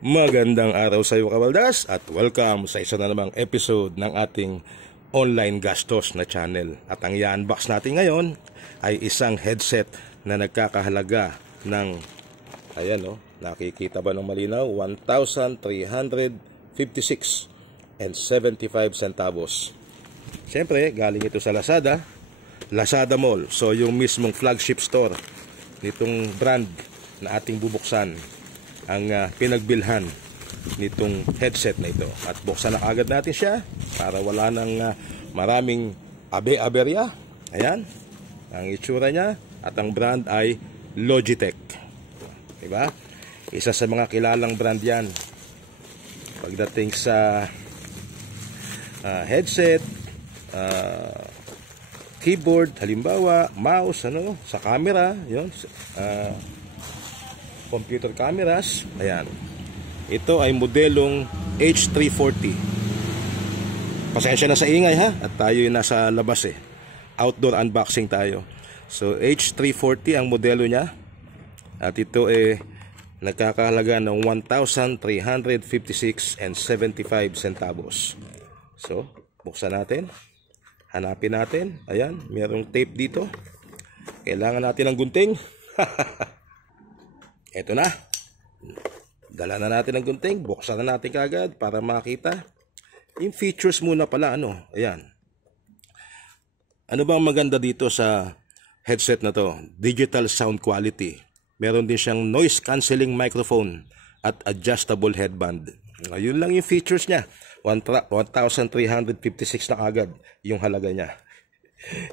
Magandang araw sa iyo, Kabaldas, at welcome sa isa na namang episode ng ating online gastos na channel. At ang i-unbox natin ngayon ay isang headset na nagkakahalaga ng, ayan o, nakikita ba ng malinaw? 1,356 and 75 centavos. Siyempre, galing ito sa Lazada Mall. So yung mismong flagship store nitong brand na ating bubuksan ang pinagbilhan nitong headset na ito. At buksan na agad natin siya para wala nang maraming abe-aberya. Ayan, ang itsura niya. At ang brand ay Logitech. Diba? Isa sa mga kilalang brand yan pagdating sa headset, keyboard, halimbawa, mouse, sa camera, yun, computer cameras. Ayan. Ito ay modelong H340. Pasensya na sa ingay ha. At tayo yung nasa labas Outdoor unboxing tayo. So H340 ang modelo niya. At ito nagkakahalaga ng 1,356 and 75 centavos. So, buksan natin. Hanapin natin. Ayan, mayroong tape dito. Kailangan natin ng gunting. Ito na. Dala na natin ang gunting. Buksan na natin kagad para makita. Yung features muna pala, ayan. Ano ba ang maganda dito sa headset na to? Digital sound quality. Meron din siyang noise cancelling microphone at adjustable headband. Ayun lang yung features niya. 1,356 na agad yung halaga niya.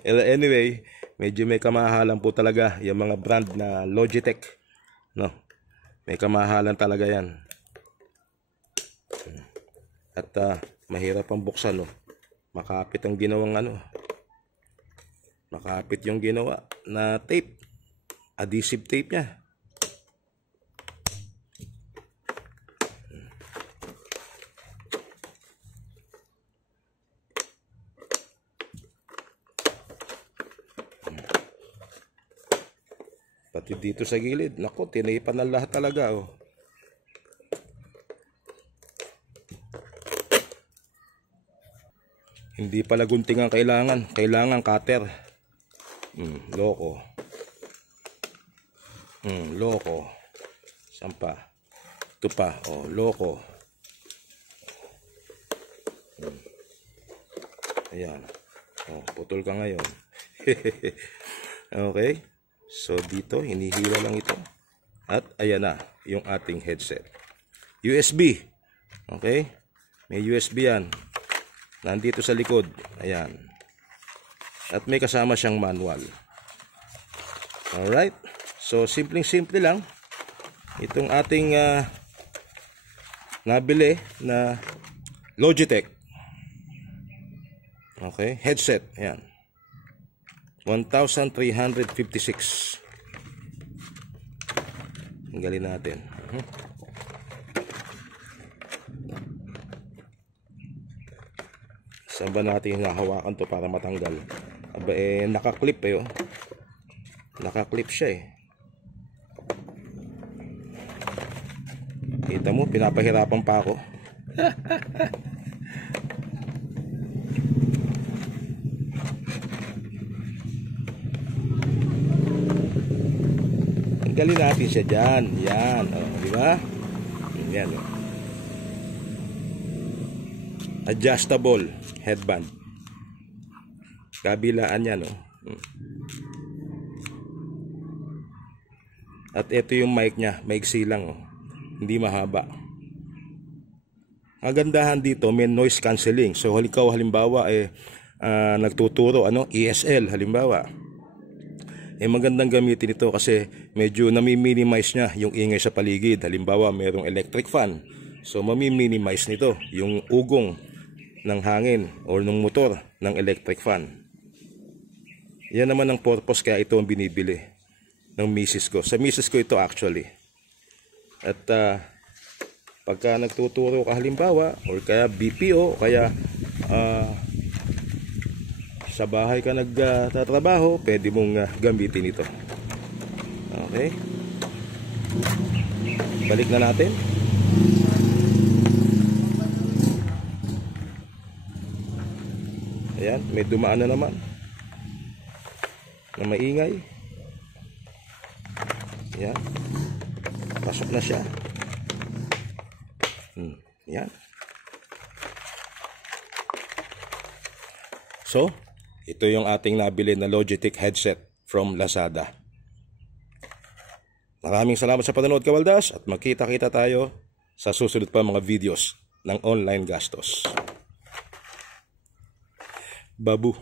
Anyway, medyo may kamahalan po talaga yung mga brand na Logitech. No, may kamahalan talaga yan. At mahirap ang buksan, makapit ang ginawang makapit yung ginawa na tape, adhesive tape niya. Pati dito sa gilid, nako, tinipan na lahat talaga, Hindi pala gunting ang kailangan cutter. Loko. Loko. Sampa. Ito pa, loko. Ayan. Putol ka ngayon. Okay. So dito, hinihila lang ito. At ayan na, yung ating headset. USB. Okay? May USB yan. Nandito sa likod. Ayan. At may kasama siyang manual. Alright? So, simpleng-simple lang. Itong ating nabili na Logitech. Okay? Headset. Ayan. 1,356. Tanggalin natin. Saan ba natin hinahawakan to para matanggal? Aba, nakaklip Nakaklip siya Kita mo, pinapahirapan pa ako. Tanggalin natin siya dyan. Yan. Di ba? Yan. Adjustable headband. Kabilaan yan. At ito yung mic niya. Maiksi lang. Hindi mahaba. Ang gandahan dito, may noise cancelling. So, halimbawa, nagtuturo, ESL, halimbawa. Magandang gamitin ito kasi medyo nami-minimize niya yung ingay sa paligid. Halimbawa, mayroong electric fan. So, mami-minimize nito yung ugong ng hangin o ng motor ng electric fan. Yan naman ang purpose kaya ito ang binibili ng misis ko. Sa misis ko ito actually. At pagka nagtuturo ka halimbawa, or kaya BPO, o kaya sa bahay ka nagtatrabaho, pwede mong gamitin ito. Okay? Balik na natin. Ayan, may dumaan na naman na maingay. Ayan, pasok na siya. Ayan. So, ito yung ating nabili na Logitech headset from Lazada. Maraming salamat sa panonood, Kawaldas, at magkita-kita tayo sa susunod pa mga videos ng online gastos. Babu.